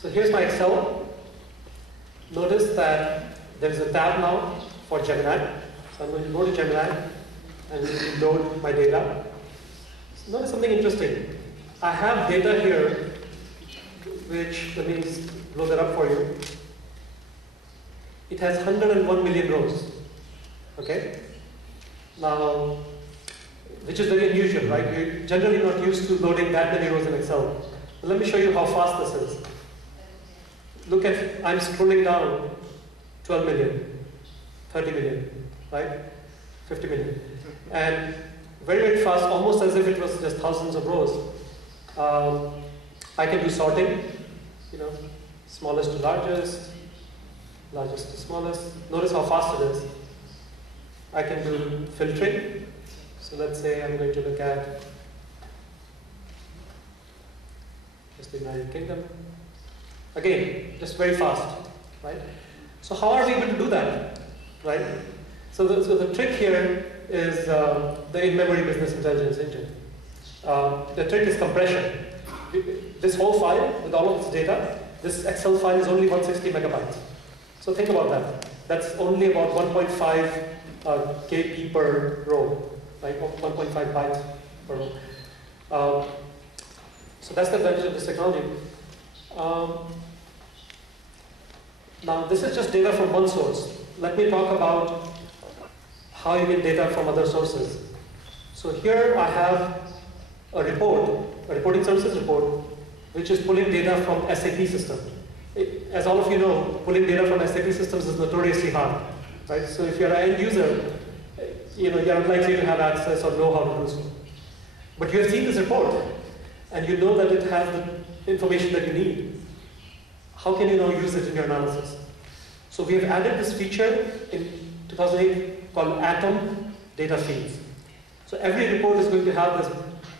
So here's my Excel. Notice that there's a tab now for Gemini. So I'm going to go to Gemini and load my data. So notice something interesting. I have data here, which, let me blow that up for you. It has 101 million rows. Okay? Now, which is very unusual, right? We're generally not used to loading that many rows in Excel. But let me show you how fast this is. Look at, I'm scrolling down 12 million, 30 million, right? 50 million. And very, very fast, almost as if it was just thousands of rows. I can do sorting, you know, smallest to largest, largest to smallest. Notice how fast it is. I can do filtering. So let's say I'm going to look at just the United Kingdom. Again, just very fast, right? So how are we able to do that, right? So the trick here is the in-memory business intelligence engine. The trick is compression. This whole file with all of its data, this Excel file is only 160 megabytes. So think about that. That's only about 1.5 kb per row, right? 1.5 bytes per row. So that's the advantage of this technology. Now this is just data from one source. Let me talk about how you get data from other sources. So here I have a report, a reporting services report, which is pulling data from SAP system. As all of you know, pulling data from SAP systems is notoriously hard, right? So if you're an end user, you know, you're unlikely to have access or know how to do so. But you have seen this report, and you know that it has the information that you need. How can you now use it in your analysis? So we have added this feature in 2008 called Atom Data Feeds. So every report is going to have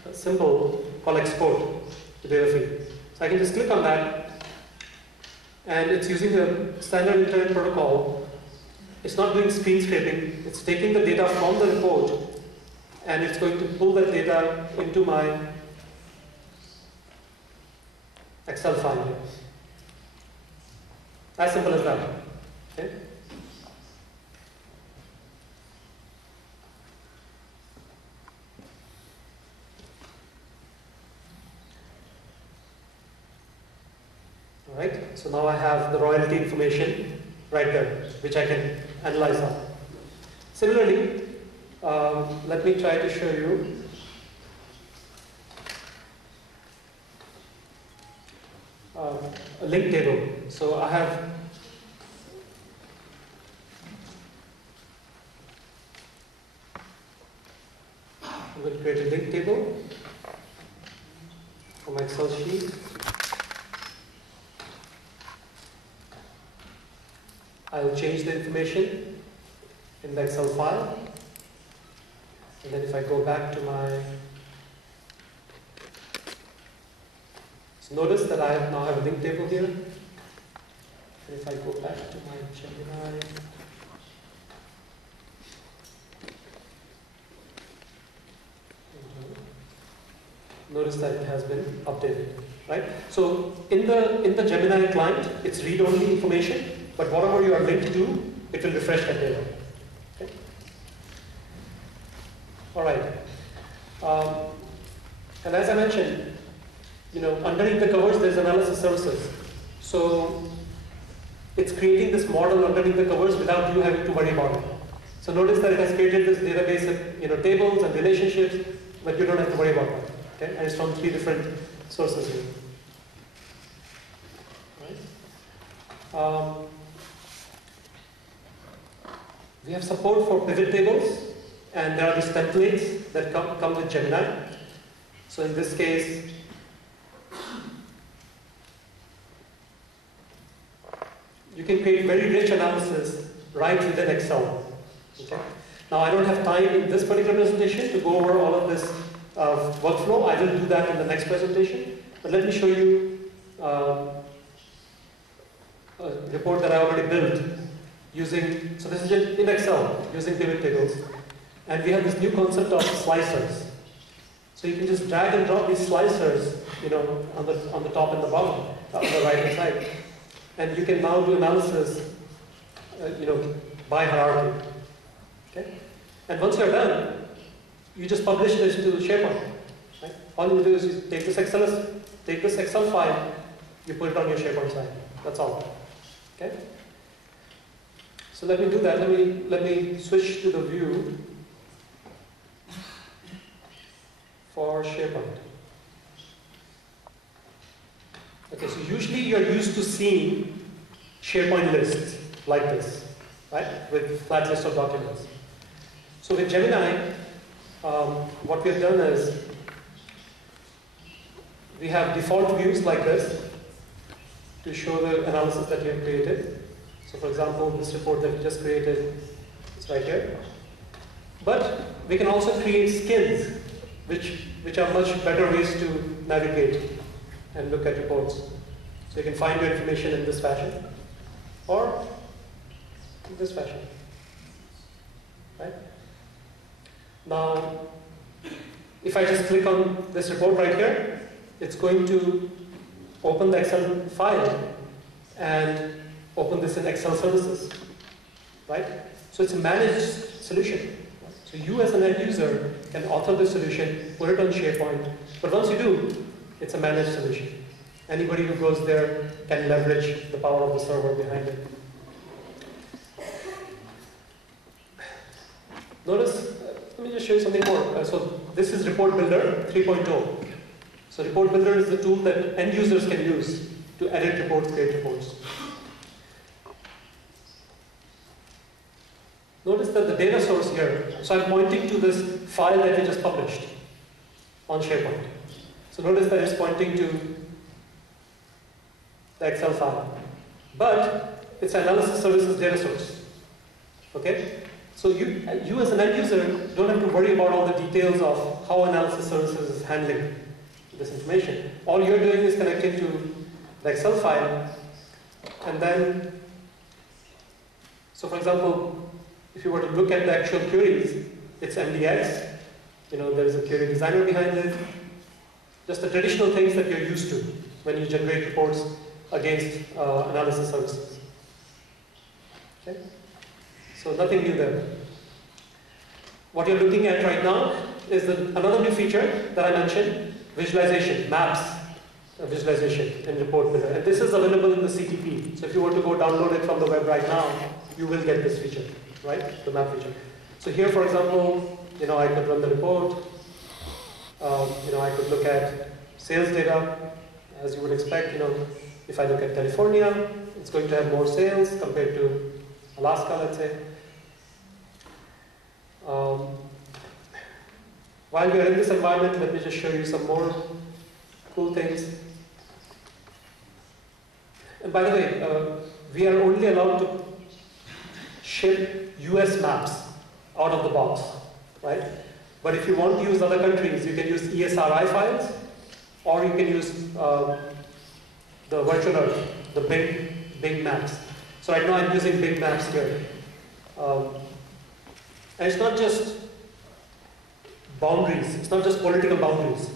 this symbol called export to data feed. So I can just click on that, and it's using the standard internet protocol. It's not doing screen scraping. It's taking the data from the report, and it's going to pull that data into my Excel file here. As simple as that. Okay? All right. So now I have the royalty information right there, which I can analyze on. Similarly, let me try to show you a link table. So I have I'm going to create a link table for my Excel sheet. I will change the information in the Excel file, and then if I go back to my, so notice that I now have a link table here, and if I go back to my Gemini, notice that it has been updated, right? So in the Gemini client, it's read-only information. But whatever you are linked to, it will refresh that data. Okay? All right. And as I mentioned, you know, underneath the covers, there's analysis services. So it's creating this model underneath the covers without you having to worry about it. So notice that it has created this database of, you know, tables and relationships, but you don't have to worry about that. Okay? And it's from 3 different sources here. All right. We have support for pivot tables, and there are these templates that come with Gemini. So in this case, you can create very rich analysis right within Excel. Okay? Now I don't have time in this particular presentation to go over all of this workflow. I will do that in the next presentation. But let me show you a report that I already built. Using, so this is in Excel, using pivot tables. And we have this new concept of slicers. So you can just drag and drop these slicers, on the top and the bottom, on the right-hand side. And you can now do analysis, by hierarchy. Okay? And once you're done, you just publish this to SharePoint. Right? All you do is you take this Excel file, you put it on your SharePoint site. That's all. Okay? So let me do that. Let me switch to the view for SharePoint. Okay, so usually you're used to seeing SharePoint lists like this, right? With flat list of documents. So with Gemini, what we've done is we have default views like this to show the analysis that we have created. So for example, this report that we just created is right here. But we can also create skins, which are much better ways to navigate and look at reports. So you can find your information in this fashion or in this fashion. Right? Now, if I just click on this report right here, it's going to open the Excel file and open this in Excel services. Right? So it's a managed solution. So you as an end user can author the solution, put it on SharePoint, but once you do, it's a managed solution. Anybody who goes there can leverage the power of the server behind it. Notice, let me just show you something more. So this is Report Builder 3.0. So Report Builder is the tool that end users can use to edit reports, create reports. Notice that the data source here, so I'm pointing to this file that we just published on SharePoint. So notice that it's pointing to the Excel file. But it's analysis services data source. Okay? So you as an end user don't have to worry about all the details of how analysis services is handling this information. All you're doing is connecting to the Excel file, and then, so for example, if you were to look at the actual queries, it's MDX. There's a query designer behind it. Just the traditional things that you're used to when you generate reports against analysis services. Okay? So nothing new there. What you're looking at right now is another new feature that I mentioned, visualization, maps visualization in Report Builder. And this is available in the CTP. So if you were to go download it from the web right now, you will get this feature, right? The map feature. So here, for example, I could run the report. I could look at sales data, as you would expect. If I look at California, it's going to have more sales compared to Alaska, let's say. While we are in this environment, let me just show you some more cool things. And by the way, we are only allowed to ship US maps out of the box, right? But if you want to use other countries, you can use ESRI files, or you can use the virtual Earth, the Bing maps. So right now I'm using Bing maps here. And it's not just boundaries, it's not just political boundaries.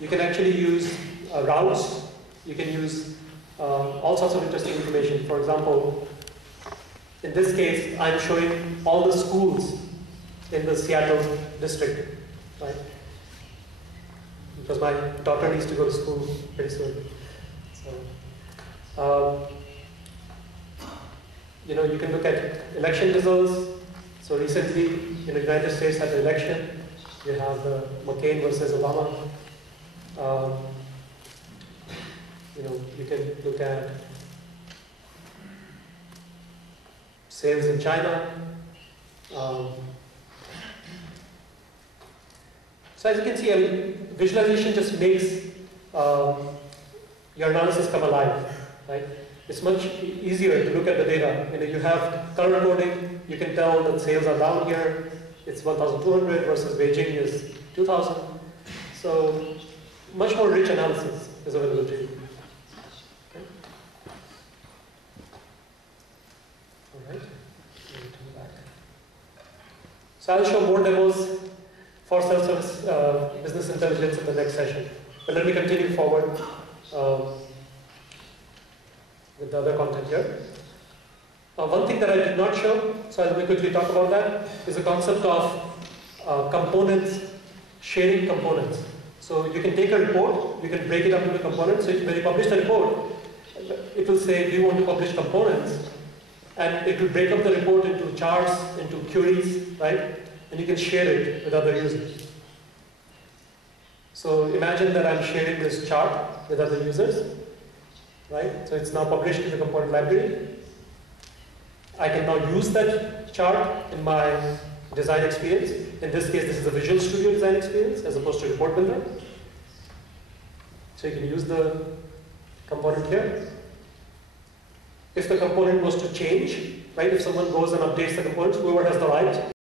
You can actually use routes, you can use all sorts of interesting information. For example, in this case, I'm showing all the schools in the Seattle district, right? Because my daughter needs to go to school pretty soon. So, you can look at election results. So recently, the United States had an election. You have McCain versus Obama. You can look at sales in China. So as you can see, visualization just makes your analysis come alive, right? It's much easier to look at the data. You have color coding, you can tell that sales are down here, it's 1,200 versus Beijing is 2,000. So much more rich analysis is available to you. Okay. All right, turn back. So I'll show more demos for self-service business business intelligence in the next session. But let me continue forward with the other content here. One thing that I did not show, so let me quickly talk about that, is the concept of components, sharing components. So you can take a report, you can break it up into components. So when you publish the report, it will say, do you want to publish components? And it will break up the report into charts, into queries, right? And you can share it with other users. So imagine that I'm sharing this chart with other users, right? So it's now published in the component library. I can now use that chart in my design experience. In this case, this is a Visual Studio design experience as opposed to Report Builder. So you can use the component here. If the component was to change, right? If someone goes and updates the components, whoever has the right